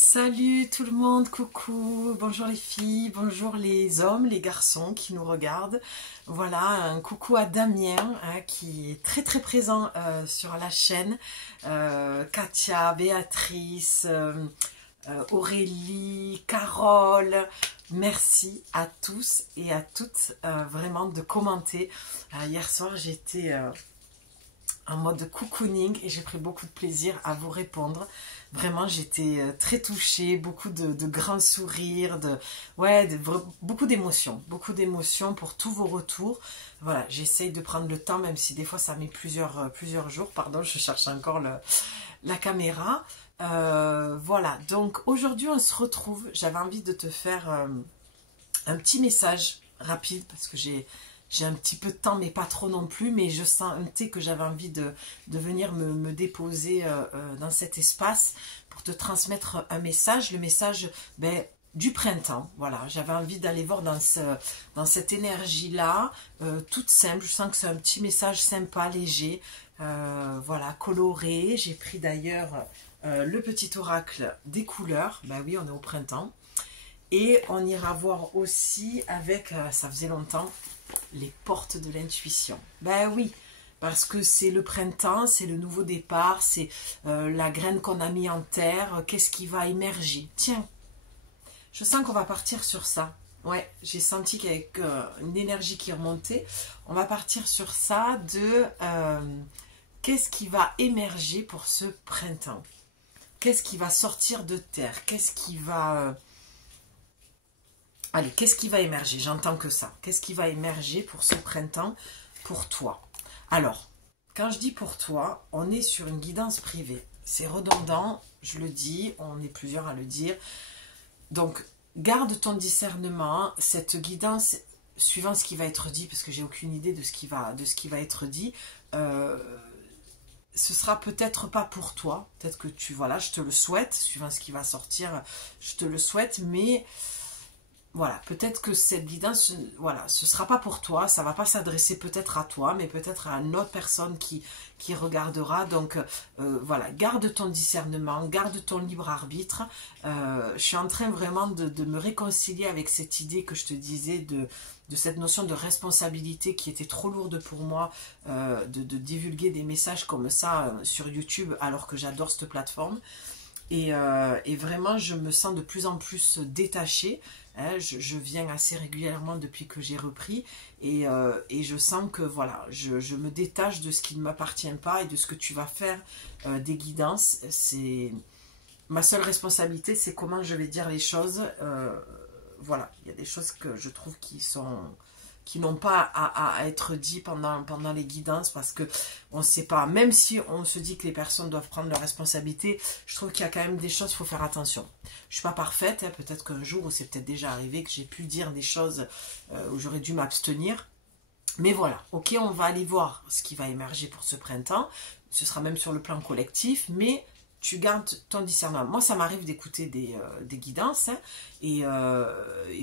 Salut tout le monde, coucou, bonjour les filles, bonjour les hommes, les garçons qui nous regardent. Voilà, un coucou à Damien qui est très très présent sur la chaîne. Katia, Béatrice, Aurélie, Carole. Merci à tous et à toutes vraiment de commenter. Hier soir j'étais en mode cocooning et j'ai pris beaucoup de plaisir à vous répondre. Vraiment, j'étais très touchée, beaucoup de grands sourires, beaucoup d'émotions pour tous vos retours. Voilà, j'essaye de prendre le temps, même si des fois ça met plusieurs jours. Pardon, je cherche encore la caméra. Voilà, donc aujourd'hui on se retrouve. J'avais envie de te faire un petit message rapide parce que j'ai un petit peu de temps, mais pas trop non plus, mais je sentais que j'avais envie de venir me déposer dans cet espace pour te transmettre un message, le message du printemps. Voilà, j'avais envie d'aller voir dans cette énergie-là, toute simple. Je sens que c'est un petit message sympa, léger, voilà, coloré. J'ai pris d'ailleurs le petit oracle des couleurs. Ben oui, on est au printemps. Et on ira voir aussi avec, ça faisait longtemps, les portes de l'intuition. Ben oui, parce que c'est le printemps, c'est le nouveau départ, c'est la graine qu'on a mis en terre, qu'est-ce qui va émerger. Tiens, je sens qu'on va partir sur ça. Ouais, j'ai senti qu'avec une énergie qui remontait, on va partir sur ça de qu'est-ce qui va émerger pour ce printemps. Qu'est-ce qui va sortir de terre, qu'est-ce qui va... Allez, qu'est-ce qui va émerger? J'entends que ça. Qu'est-ce qui va émerger pour ce printemps, pour toi? Alors, quand je dis pour toi, on est sur une guidance privée. C'est redondant, je le dis, on est plusieurs à le dire. Donc, garde ton discernement, cette guidance, suivant ce qui va être dit, parce que j'ai aucune idée de ce qui va être dit, ce sera peut-être pas pour toi. Peut-être que voilà, je te le souhaite, suivant ce qui va sortir, je te le souhaite, mais... Voilà, peut-être que cette guidance, voilà, ce ne sera pas pour toi, ça ne va pas s'adresser peut-être à toi, mais peut-être à une autre personne qui regardera. Donc voilà, garde ton discernement, garde ton libre arbitre. Je suis en train vraiment de me réconcilier avec cette idée que je te disais de cette notion de responsabilité qui était trop lourde pour moi, de divulguer des messages comme ça sur YouTube alors que j'adore cette plateforme. Et vraiment, je me sens de plus en plus détachée. Je viens assez régulièrement depuis que j'ai repris. Et je sens que voilà, je me détache de ce qui ne m'appartient pas et de ce que tu vas faire des guidances. C'est ma seule responsabilité, c'est comment je vais dire les choses. Voilà, il y a des choses que je trouve qui n'ont pas à être dit pendant les guidances parce que on ne sait pas, même si on se dit que les personnes doivent prendre leurs responsabilités, je trouve qu'il y a quand même des choses, il faut faire attention. Je ne suis pas parfaite, hein, peut-être qu'un jour, ou c'est peut-être déjà arrivé que j'ai pu dire des choses où j'aurais dû m'abstenir. Mais voilà, ok, on va aller voir ce qui va émerger pour ce printemps. Ce sera même sur le plan collectif, mais tu gardes ton discernement. Moi, ça m'arrive d'écouter des guidances. Hein, et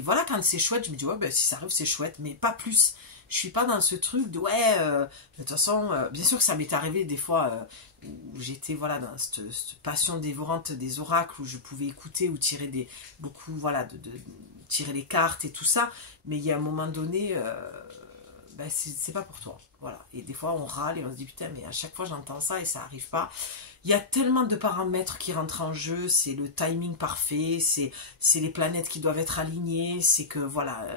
voilà, quand c'est chouette, je me dis, ouais, ben, si ça arrive, c'est chouette, mais pas plus. Je suis pas dans ce truc de, ouais, de toute façon, bien sûr que ça m'est arrivé des fois où j'étais voilà, dans cette passion dévorante des oracles, où je pouvais écouter ou tirer voilà, tirer les cartes et tout ça. Mais il y a un moment donné, ben, c'est pas pour toi. Voilà. Et des fois, on râle et on se dit, putain, mais à chaque fois, j'entends ça et ça arrive pas. Il y a tellement de paramètres qui rentrent en jeu, c'est le timing parfait, c'est les planètes qui doivent être alignées, c'est que voilà,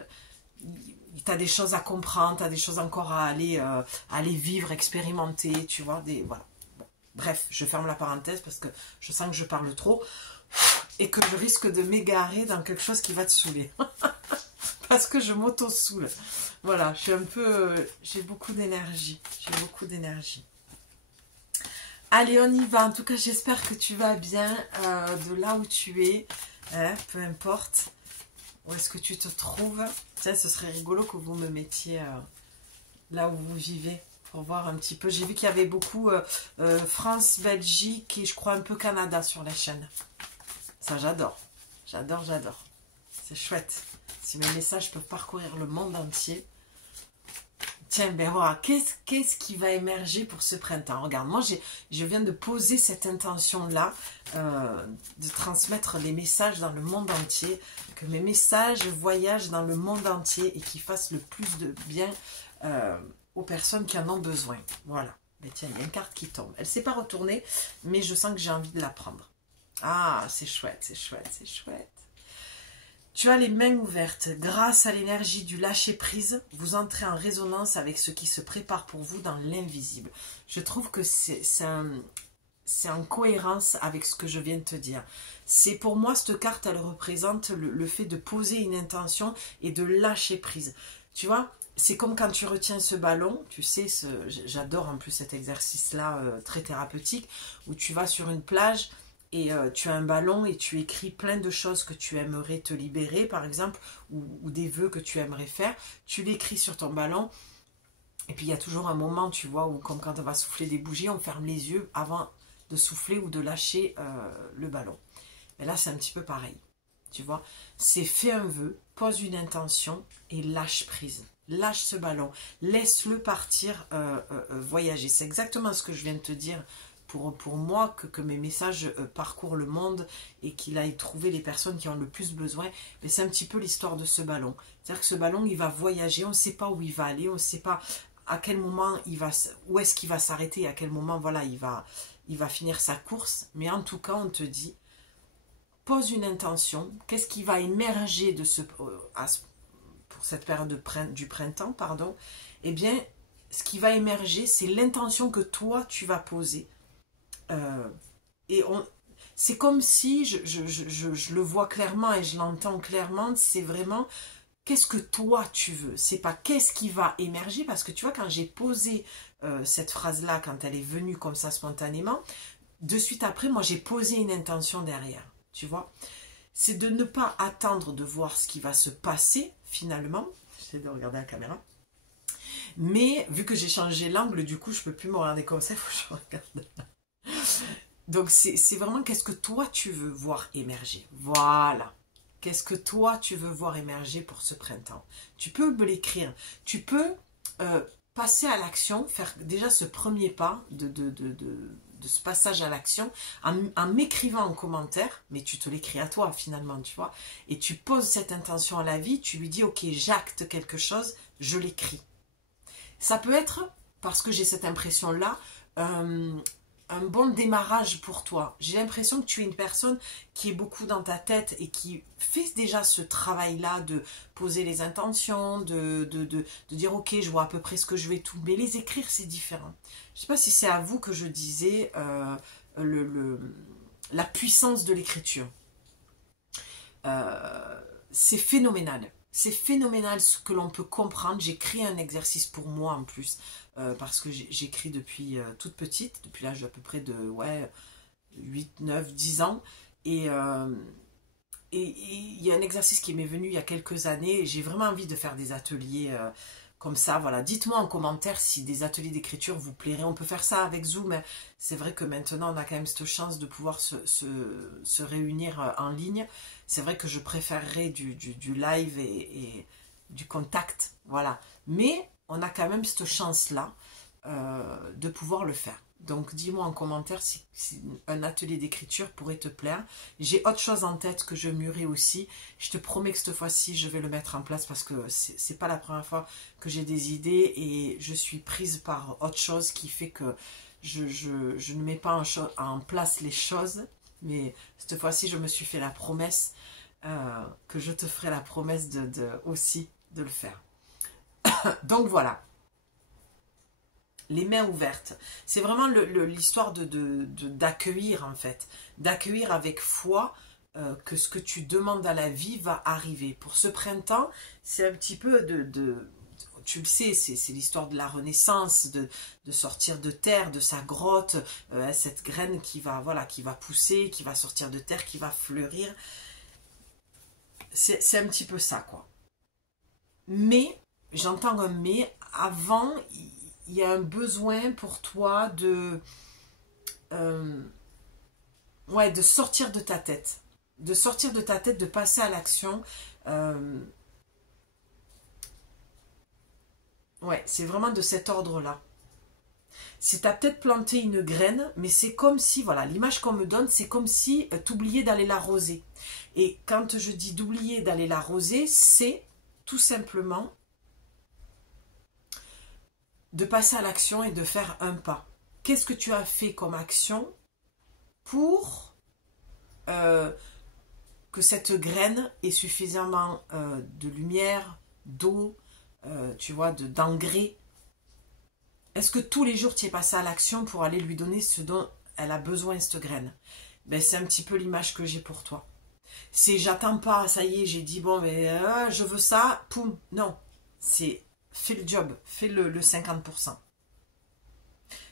tu as des choses à comprendre, tu as des choses encore à aller vivre, expérimenter, tu vois, voilà. Bon, bref, je ferme la parenthèse parce que je sens que je parle trop et que je risque de m'égarer dans quelque chose qui va te saouler. Parce que je m'auto-soule. Voilà, je suis un peu... j'ai beaucoup d'énergie, Allez, on y va. En tout cas, j'espère que tu vas bien de là où tu es. Hein, peu importe où est-ce que tu te trouves. Tiens, ce serait rigolo que vous me mettiez là où vous vivez pour voir un petit peu. J'ai vu qu'il y avait beaucoup France, Belgique et je crois un peu Canada sur la chaîne. Ça, j'adore. J'adore. C'est chouette. Si mes messages peuvent parcourir le monde entier. Tiens, ben voilà, qu'est-ce qui va émerger pour ce printemps? Regarde, moi, je viens de poser cette intention-là, de transmettre les messages dans le monde entier, que mes messages voyagent dans le monde entier et qu'ils fassent le plus de bien aux personnes qui en ont besoin. Voilà. Mais tiens, il y a une carte qui tombe. Elle ne s'est pas retournée, mais je sens que j'ai envie de la prendre. Ah, c'est chouette, c'est chouette, c'est chouette. Tu as les mains ouvertes. Grâce à l'énergie du lâcher-prise, vous entrez en résonance avec ce qui se prépare pour vous dans l'invisible. Je trouve que c'est en cohérence avec ce que je viens de te dire. C'est pour moi, cette carte, elle représente le fait de poser une intention et de lâcher prise. Tu vois, c'est comme quand tu retiens ce ballon, tu sais, j'adore en plus cet exercice-là très thérapeutique, où tu vas sur une plage et tu as un ballon et tu écris plein de choses que tu aimerais te libérer, par exemple, ou des vœux que tu aimerais faire. Tu l'écris sur ton ballon. Et puis il y a toujours un moment, tu vois, où comme quand on va souffler des bougies, on ferme les yeux avant de souffler ou de lâcher le ballon. Et là, c'est un petit peu pareil. Tu vois, c'est fais un vœu, pose une intention et lâche prise. Lâche ce ballon, laisse-le partir voyager. C'est exactement ce que je viens de te dire pour moi, que mes messages parcourent le monde et qu'il aille trouver les personnes qui ont le plus besoin. Mais c'est un petit peu l'histoire de ce ballon. C'est-à-dire que ce ballon, il va voyager, on ne sait pas où il va aller, on ne sait pas à quel moment où est-ce qu'il va s'arrêter, à quel moment voilà, il va finir sa course. Mais en tout cas, on te dit, pose une intention. Qu'est-ce qui va émerger de pour cette période du printemps, pardon? Eh bien, ce qui va émerger, c'est l'intention que toi, tu vas poser. Et c'est comme si, je le vois clairement et je l'entends clairement, c'est vraiment qu'est-ce que toi tu veux. C'est pas qu'est-ce qui va émerger, parce que tu vois, quand j'ai posé cette phrase-là, quand elle est venue comme ça spontanément, de suite après, moi j'ai posé une intention derrière, tu vois. C'est de ne pas attendre de voir ce qui va se passer finalement. J'essaie de regarder la caméra. Mais vu que j'ai changé l'angle, du coup, je peux plus me regarder comme ça, il faut que je regarde. Donc, c'est vraiment qu'est-ce que toi, tu veux voir émerger. Voilà. Qu'est-ce que toi, tu veux voir émerger pour ce printemps. Tu peux me l'écrire. Tu peux passer à l'action, faire déjà ce premier pas de ce passage à l'action en m'écrivant en commentaire, mais tu te l'écris à toi finalement, tu vois. Et tu poses cette intention à la vie, tu lui dis, ok, j'acte quelque chose, je l'écris. Ça peut être, parce que j'ai cette impression-là, un bon démarrage pour toi. J'ai l'impression que tu es une personne qui est beaucoup dans ta tête et qui fait déjà ce travail-là de poser les intentions, de dire ok, je vois à peu près ce que je vais tout. Mais les écrire, c'est différent. Je ne sais pas si c'est à vous que je disais la puissance de l'écriture. C'est phénoménal. C'est phénoménal ce que l'on peut comprendre. J'ai créé un exercice pour moi en plus. Parce que j'écris depuis toute petite, depuis l'âge à peu près de 8, 9, 10 ans. Et il y a un exercice qui m'est venu il y a quelques années. J'ai vraiment envie de faire des ateliers comme ça. Voilà. Dites-moi en commentaire si des ateliers d'écriture vous plairaient. On peut faire ça avec Zoom. Hein. C'est vrai que maintenant, on a quand même cette chance de pouvoir se réunir en ligne. C'est vrai que je préférerais du live et du contact. Voilà. Mais on a quand même cette chance-là de pouvoir le faire. Donc, dis-moi en commentaire si un atelier d'écriture pourrait te plaire. J'ai autre chose en tête que je mûris aussi. Je te promets que cette fois-ci, je vais le mettre en place parce que c'est pas la première fois que j'ai des idées et je suis prise par autre chose qui fait que je ne mets pas en place les choses. Mais cette fois-ci, je me suis fait la promesse que je te ferai la promesse aussi de le faire. Donc voilà, les mains ouvertes. C'est vraiment l'histoire d'accueillir en fait. D'accueillir avec foi que ce que tu demandes à la vie va arriver. Pour ce printemps, c'est un petit peu tu le sais, c'est l'histoire de la renaissance, de sortir de terre, de sa grotte, cette graine qui va pousser, qui va sortir de terre, qui va fleurir. C'est un petit peu ça, quoi. Mais, j'entends un mais, avant, il y a un besoin pour toi de sortir de ta tête. De sortir de ta tête, de passer à l'action. Ouais, c'est vraiment de cet ordre-là. C'est t'as peut-être planté une graine, mais c'est comme si, voilà, l'image qu'on me donne, c'est comme si t'oubliais d'aller l'arroser. Et quand je dis d'oublier d'aller l'arroser, c'est tout simplement de passer à l'action et de faire un pas. Qu'est-ce que tu as fait comme action pour que cette graine ait suffisamment de lumière, d'eau, tu vois, d'engrais. Est-ce que tous les jours tu es passé à l'action pour aller lui donner ce dont elle a besoin, cette graine? Ben, c'est un petit peu l'image que j'ai pour toi. C'est j'attends pas, ça y est, j'ai dit bon, mais je veux ça, poum. Non, c'est fais le job, fais le 50%.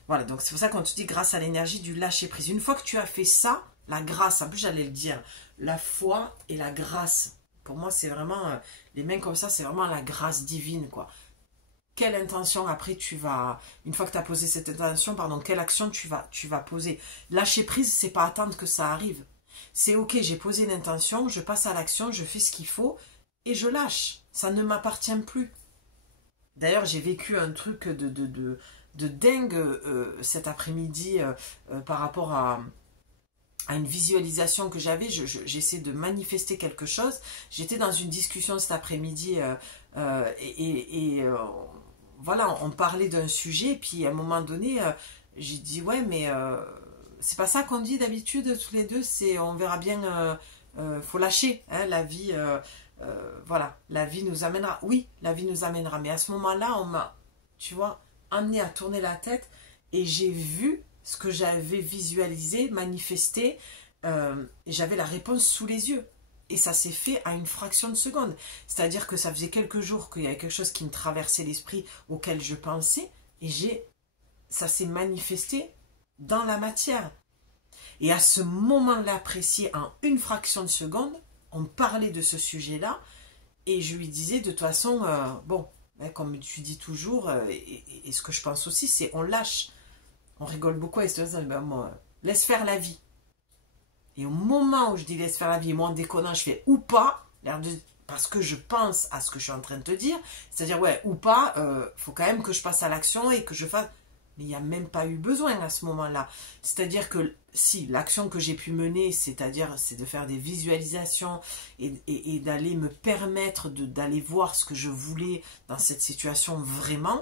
Voilà, donc c'est pour ça qu'on te dit grâce à l'énergie du lâcher prise. Une fois que tu as fait ça, la grâce, en plus j'allais le dire, la foi et la grâce. Pour moi, c'est vraiment, les mains comme ça, c'est vraiment la grâce divine, quoi. Quelle intention après tu vas, une fois que tu as posé cette intention, pardon, quelle action tu vas poser. Lâcher prise, c'est pas attendre que ça arrive. C'est ok, j'ai posé une intention, je passe à l'action, je fais ce qu'il faut et je lâche. Ça ne m'appartient plus. D'ailleurs, j'ai vécu un truc de dingue cet après-midi par rapport à une visualisation que j'avais. J'essaie de manifester quelque chose. J'étais dans une discussion cet après-midi voilà, on parlait d'un sujet. Et puis à un moment donné, j'ai dit ouais, mais c'est pas ça qu'on dit d'habitude tous les deux. C'est on verra bien. Faut lâcher hein, la vie. Voilà, la vie nous amènera. Oui, la vie nous amènera. Mais à ce moment-là, on m'a, tu vois, amené à tourner la tête et j'ai vu ce que j'avais visualisé, manifesté. Et j'avais la réponse sous les yeux. Et ça s'est fait à une fraction de seconde. C'est-à-dire que ça faisait quelques jours qu'il y avait quelque chose qui me traversait l'esprit, auquel je pensais, et ça s'est manifesté dans la matière. Et à ce moment-là précis, en une fraction de seconde, on parlait de ce sujet-là, et je lui disais de toute façon, bon, hein, comme tu dis toujours, et ce que je pense aussi, c'est on lâche. On rigole beaucoup et ben, moi, laisse faire la vie. Et au moment où je dis laisse faire la vie, moi en déconnant, je fais ou pas, parce que je pense à ce que je suis en train de te dire, c'est-à-dire ouais, ou pas, faut quand même que je passe à l'action et que je fasse. Mais il n'y a même pas eu besoin à ce moment-là. C'est-à-dire que si l'action que j'ai pu mener, c'est-à-dire c'est de faire des visualisations et d'aller me permettre d'aller voir ce que je voulais dans cette situation vraiment,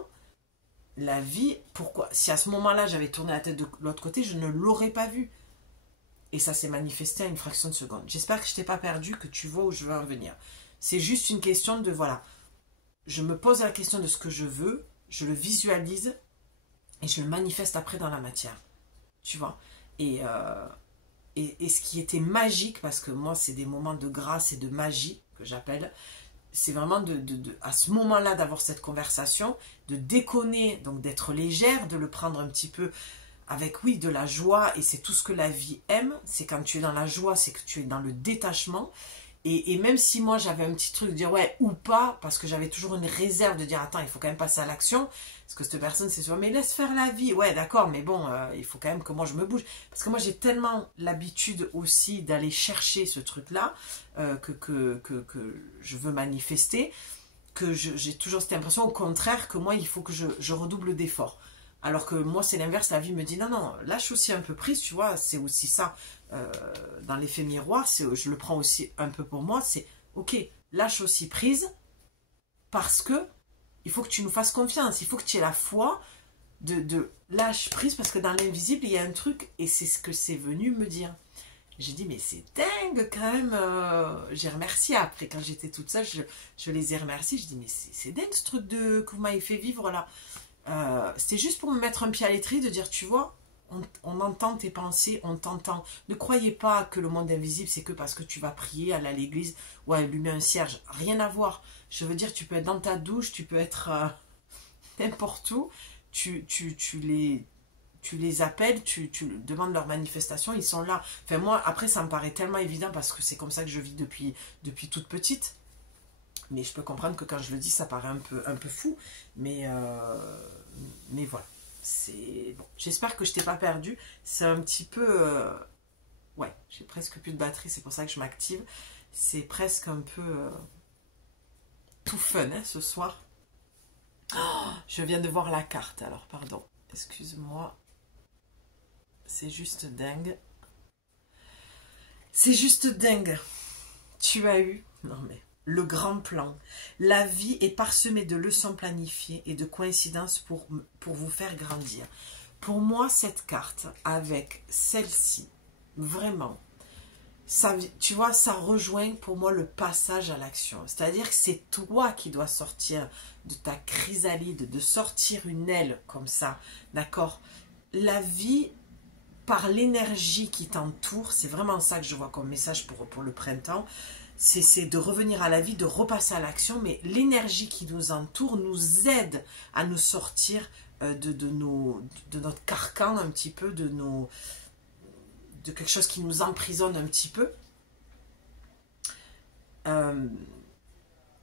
la vie, pourquoi? Si à ce moment-là j'avais tourné la tête de l'autre côté, je ne l'aurais pas vu. Et ça s'est manifesté à une fraction de seconde. J'espère que je t'ai pas perdu, que tu vois où je veux en venir. C'est juste une question de, voilà, je me pose la question de ce que je veux, je le visualise et je le manifeste après dans la matière. Tu vois et ce qui était magique, parce que moi, c'est des moments de grâce et de magie que j'appelle, c'est vraiment à ce moment-là d'avoir cette conversation, de déconner, donc d'être légère, de le prendre un petit peu avec, oui, de la joie, et c'est tout ce que la vie aime, c'est quand tu es dans la joie, c'est que tu es dans le détachement, et même si moi j'avais un petit truc de dire ouais ou pas, parce que j'avais toujours une réserve de dire attends, il faut quand même passer à l'action, parce que cette personne c'est souvent mais laisse faire la vie, ouais d'accord, mais bon, il faut quand même que moi je me bouge, parce que moi j'ai tellement l'habitude aussi d'aller chercher ce truc-là, que je veux manifester, que j'ai toujours cette impression au contraire que moi il faut que je redouble d'efforts. Alors que moi, c'est l'inverse, la vie me dit non, non, lâche aussi un peu prise, tu vois, c'est aussi ça. Dans l'effet miroir, je le prends aussi un peu pour moi, c'est ok, lâche aussi prise, parce que il faut que tu nous fasses confiance, il faut que tu aies la foi de lâche prise, parce que dans l'invisible, il y a un truc, et c'est ce que c'est venu me dire. J'ai dit, mais c'est dingue quand même. J'ai remercié après, quand j'étais toute seule, je les ai remerciés. Je dis, mais c'est dingue ce truc que vous m'avez fait vivre là. C'était juste pour me mettre un pied à l'étrier, de dire tu vois, on entend tes pensées, on t'entend. Ne croyez pas que le monde invisible c'est que parce que tu vas prier, aller à l'église ou allumer un cierge, rien à voir. Je veux dire, tu peux être dans ta douche, tu peux être n'importe où, tu les appelles, tu demandes leur manifestation, ils sont là. Enfin moi, après ça me paraît tellement évident parce que c'est comme ça que je vis depuis toute petite. Mais je peux comprendre que quand je le dis, ça paraît un peu fou. Mais voilà. C'est bon. J'espère que je t'ai pas perdu. C'est un petit peu... ouais, j'ai presque plus de batterie. C'est pour ça que je m'active. C'est presque un peu tout fun hein, ce soir. Je viens de voir la carte, alors pardon. Excuse-moi. C'est juste dingue. C'est juste dingue. Tu as eu... Non mais... Le grand plan. La vie est parsemée de leçons planifiées et de coïncidences pour vous faire grandir. Pour moi, cette carte, avec celle-ci, vraiment, ça, tu vois, ça rejoint pour moi le passage à l'action. C'est-à-dire que c'est toi qui dois sortir de ta chrysalide, de sortir une aile comme ça, d'accord? La vie, par l'énergie qui t'entoure, c'est vraiment ça que je vois comme message pour le printemps, c'est de revenir à la vie, de repasser à l'action, mais l'énergie qui nous entoure nous aide à nous sortir de notre carcan un petit peu, de quelque chose qui nous emprisonne un petit peu.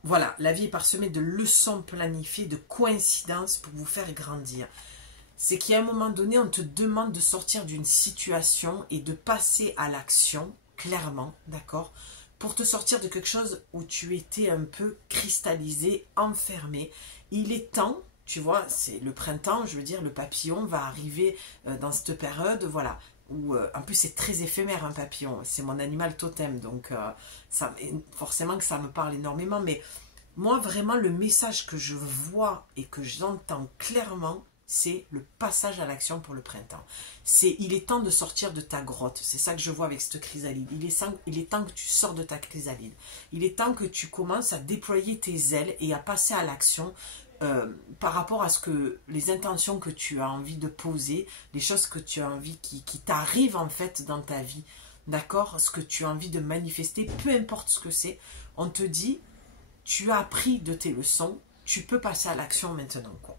Voilà, la vie est parsemée de leçons planifiées, de coïncidences pour vous faire grandir. C'est qu'à un moment donné, on te demande de sortir d'une situation et de passer à l'action, clairement, d'accord ? Pour te sortir de quelque chose où tu étais un peu cristallisé, enfermé. Il est temps, tu vois, c'est le printemps, je veux dire, le papillon va arriver dans cette période, voilà, où, en plus c'est très éphémère un papillon, c'est mon animal totem, donc forcément que ça me parle énormément, mais moi vraiment le message que je vois et que j'entends clairement, c'est le passage à l'action pour le printemps. Il est temps de sortir de ta grotte. C'est ça que je vois avec cette chrysalide. Il est temps que tu sors de ta chrysalide. Il est temps que tu commences à déployer tes ailes et à passer à l'action par rapport à les intentions que tu as envie de poser, les choses que tu as envie qui t'arrivent en fait dans ta vie. D'accord? Ce que tu as envie de manifester, peu importe ce que c'est. On te dit, tu as appris de tes leçons, tu peux passer à l'action maintenant, quoi.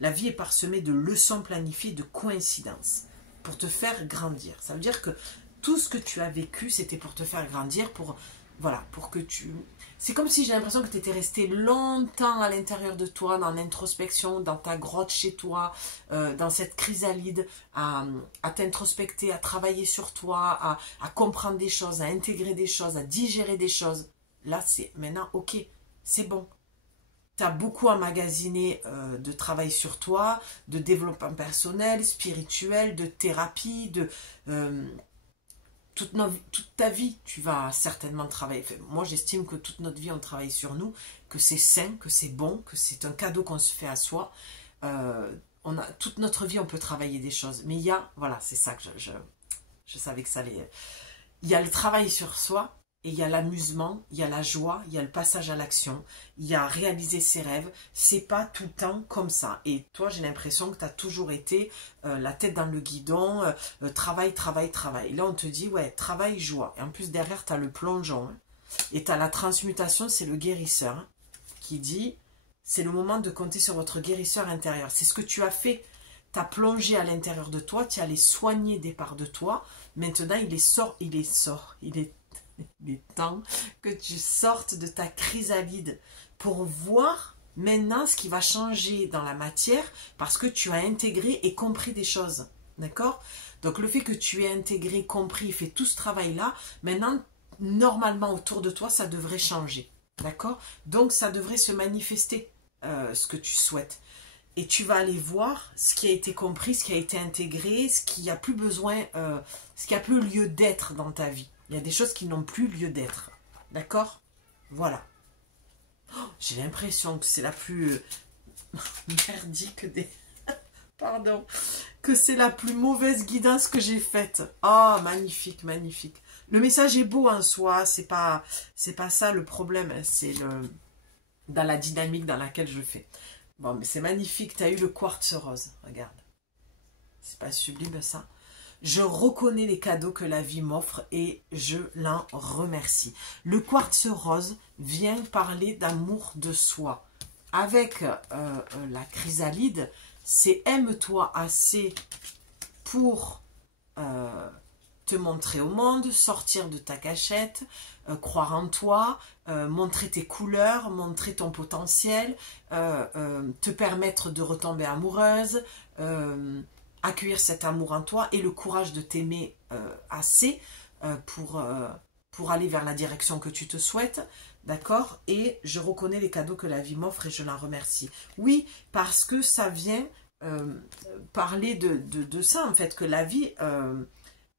La vie est parsemée de leçons planifiées, de coïncidences, pour te faire grandir. Ça veut dire que tout ce que tu as vécu, c'était pour te faire grandir, voilà, pour que tu... C'est comme si j'ai l'impression que tu étais resté longtemps à l'intérieur de toi, dans l'introspection, dans ta grotte chez toi, dans cette chrysalide, à t'introspecter, à travailler sur toi, à comprendre des choses, à intégrer des choses, à digérer des choses. Là, c'est maintenant, ok, c'est bon. Tu as beaucoup emmagasiné de travail sur toi, de développement personnel, spirituel, de thérapie, toute ta vie, tu vas certainement travailler. Enfin, moi, j'estime que toute notre vie, on travaille sur nous, que c'est sain, que c'est bon, que c'est un cadeau qu'on se fait à soi. Toute notre vie, on peut travailler des choses. Mais il y a, voilà, c'est ça que je savais que ça allait... Il y a le travail sur soi, et il y a l'amusement, il y a la joie, il y a le passage à l'action, il y a réaliser ses rêves. C'est pas tout le temps comme ça. Et toi, j'ai l'impression que tu as toujours été la tête dans le guidon, travail, travail, travail. Et là, on te dit, ouais, travail, joie. Et en plus, derrière, tu as le plongeon. Hein. Et tu as la transmutation, c'est le guérisseur, hein, qui dit, c'est le moment de compter sur votre guérisseur intérieur. C'est ce que tu as fait. Tu as plongé à l'intérieur de toi, tu es allé soigner des parts de toi. Maintenant, il est temps que tu sortes de ta chrysalide pour voir maintenant ce qui va changer dans la matière parce que tu as intégré et compris des choses. D'accord? Donc le fait que tu aies intégré, compris, fait tout ce travail-là, maintenant, normalement autour de toi, ça devrait changer. D'accord? Donc ça devrait se manifester, ce que tu souhaites. Et tu vas aller voir ce qui a été compris, ce qui a été intégré, ce qui a plus besoin, ce qui a plus lieu d'être dans ta vie. Il y a des choses qui n'ont plus lieu d'être. D'accord? Voilà. Oh, j'ai l'impression que c'est la plus merdique des... Pardon. Que c'est la plus mauvaise guidance que j'ai faite. Ah, oh, magnifique, magnifique. Le message est beau en soi. C'est pas ça le problème. C'est dans la dynamique dans laquelle je fais. Bon, mais c'est magnifique. Tu as eu le quartz rose. Regarde. C'est pas sublime ça? Je reconnais les cadeaux que la vie m'offre et je l'en remercie. Le quartz rose vient parler d'amour de soi. Avec la chrysalide, c'est aime-toi assez pour te montrer au monde, sortir de ta cachette, croire en toi, montrer tes couleurs, montrer ton potentiel, te permettre de retomber amoureuse, accueillir cet amour en toi et le courage de t'aimer assez pour pour aller vers la direction que tu te souhaites, d'accord? Et je reconnais les cadeaux que la vie m'offre et je l'en remercie. Oui, parce que ça vient parler de ça, en fait, que la vie,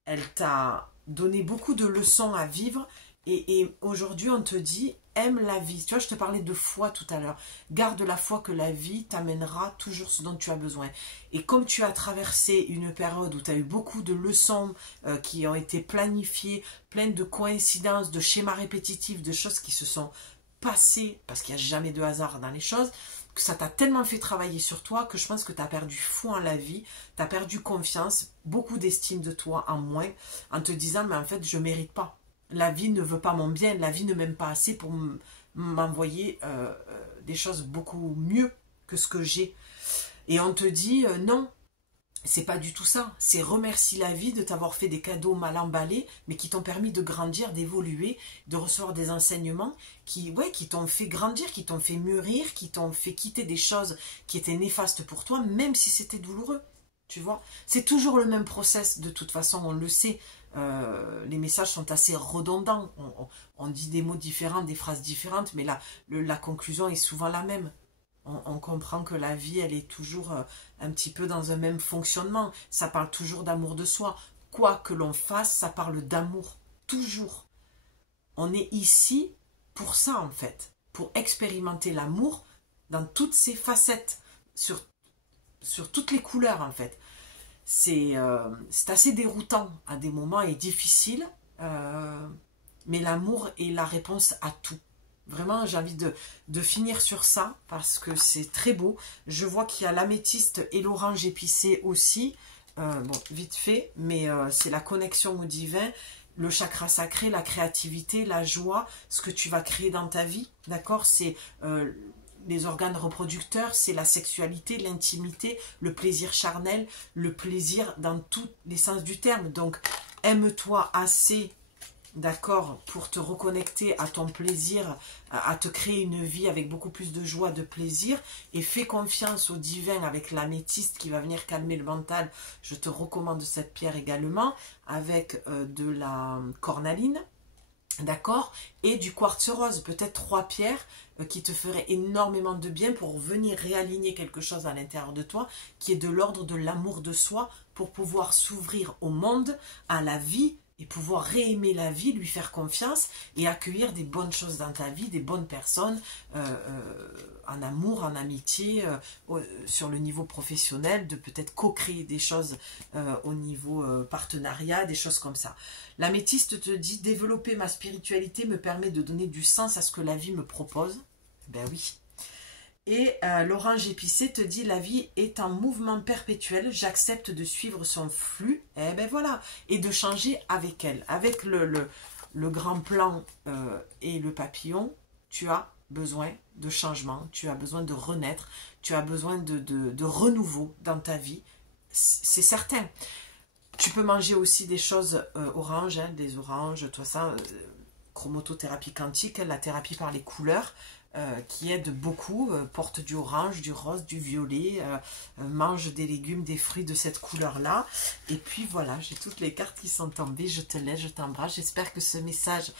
elle t'a donné beaucoup de leçons à vivre et aujourd'hui, on te dit, aime la vie. Tu vois, je te parlais de foi tout à l'heure. Garde la foi que la vie t'amènera toujours ce dont tu as besoin. Et comme tu as traversé une période où tu as eu beaucoup de leçons qui ont été planifiées, pleines de coïncidences, de schémas répétitifs, de choses qui se sont passées, parce qu'il n'y a jamais de hasard dans les choses, que ça t'a tellement fait travailler sur toi que je pense que tu as perdu foi en la vie, tu as perdu confiance, beaucoup d'estime de toi en moins, en te disant, mais en fait, je ne mérite pas. La vie ne veut pas mon bien, la vie ne m'aime pas assez pour m'envoyer des choses beaucoup mieux que ce que j'ai. Et on te dit, non, c'est pas du tout ça. C'est remercie la vie de t'avoir fait des cadeaux mal emballés, mais qui t'ont permis de grandir, d'évoluer, de recevoir des enseignements qui t'ont fait grandir, qui t'ont fait mûrir, qui t'ont fait quitter des choses qui étaient néfastes pour toi, même si c'était douloureux. Tu vois, c'est toujours le même process, de toute façon, on le sait. Les messages sont assez redondants. On dit des mots différents, des phrases différentes, mais la conclusion est souvent la même. On comprend que la vie, elle est toujours un petit peu dans un même fonctionnement. Ça parle toujours d'amour de soi. Quoi que l'on fasse, ça parle d'amour. Toujours. On est ici pour ça, en fait. Pour expérimenter l'amour dans toutes ses facettes. Sur toutes les couleurs, en fait. C'est assez déroutant à des moments et difficile. Mais l'amour est la réponse à tout. Vraiment, j'ai envie de finir sur ça parce que c'est très beau. Je vois qu'il y a l'améthyste et l'orange épicé aussi. Bon, vite fait, mais c'est la connexion au divin, le chakra sacré, la créativité, la joie, ce que tu vas créer dans ta vie. D'accord? C'est les organes reproducteurs, c'est la sexualité, l'intimité, le plaisir charnel, le plaisir dans tous les sens du terme. Donc, aime-toi assez, d'accord, pour te reconnecter à ton plaisir, à te créer une vie avec beaucoup plus de joie, de plaisir, et fais confiance au divin avec l'améthyste qui va venir calmer le mental. Je te recommande cette pierre également, avec de la cornaline, d'accord, et du quartz rose, peut-être 3 pierres qui te feraient énormément de bien pour venir réaligner quelque chose à l'intérieur de toi, qui est de l'ordre de l'amour de soi, pour pouvoir s'ouvrir au monde, à la vie, et pouvoir réaimer la vie, lui faire confiance et accueillir des bonnes choses dans ta vie, des bonnes personnes, en amour, en amitié, sur le niveau professionnel, de peut-être co-créer des choses au niveau partenariat, des choses comme ça. L'améthyste te dit, développer ma spiritualité me permet de donner du sens à ce que la vie me propose. Ben oui. Et l'orange épicé te dit, la vie est en mouvement perpétuel, j'accepte de suivre son flux, et ben voilà, et de changer avec elle. Avec le grand plan et le papillon, tu as besoin de changement, tu as besoin de renaître, tu as besoin de renouveau dans ta vie, c'est certain. Tu peux manger aussi des choses oranges, hein, des oranges, tout ça, chromotothérapie quantique, la thérapie par les couleurs, qui aide beaucoup, porte du orange, du rose, du violet, mange des légumes, des fruits de cette couleur-là. Et puis voilà, j'ai toutes les cartes qui sont tombées, je te laisse, je t'embrasse. J'espère que ce message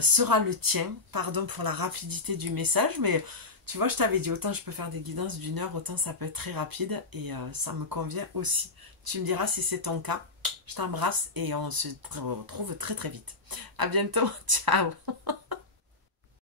sera le tien. Pardon pour la rapidité du message, mais tu vois, je t'avais dit, autant je peux faire des guidances d'1 heure, autant ça peut être très rapide et ça me convient aussi. Tu me diras si c'est ton cas. Je t'embrasse et on se retrouve très très vite. À bientôt, ciao.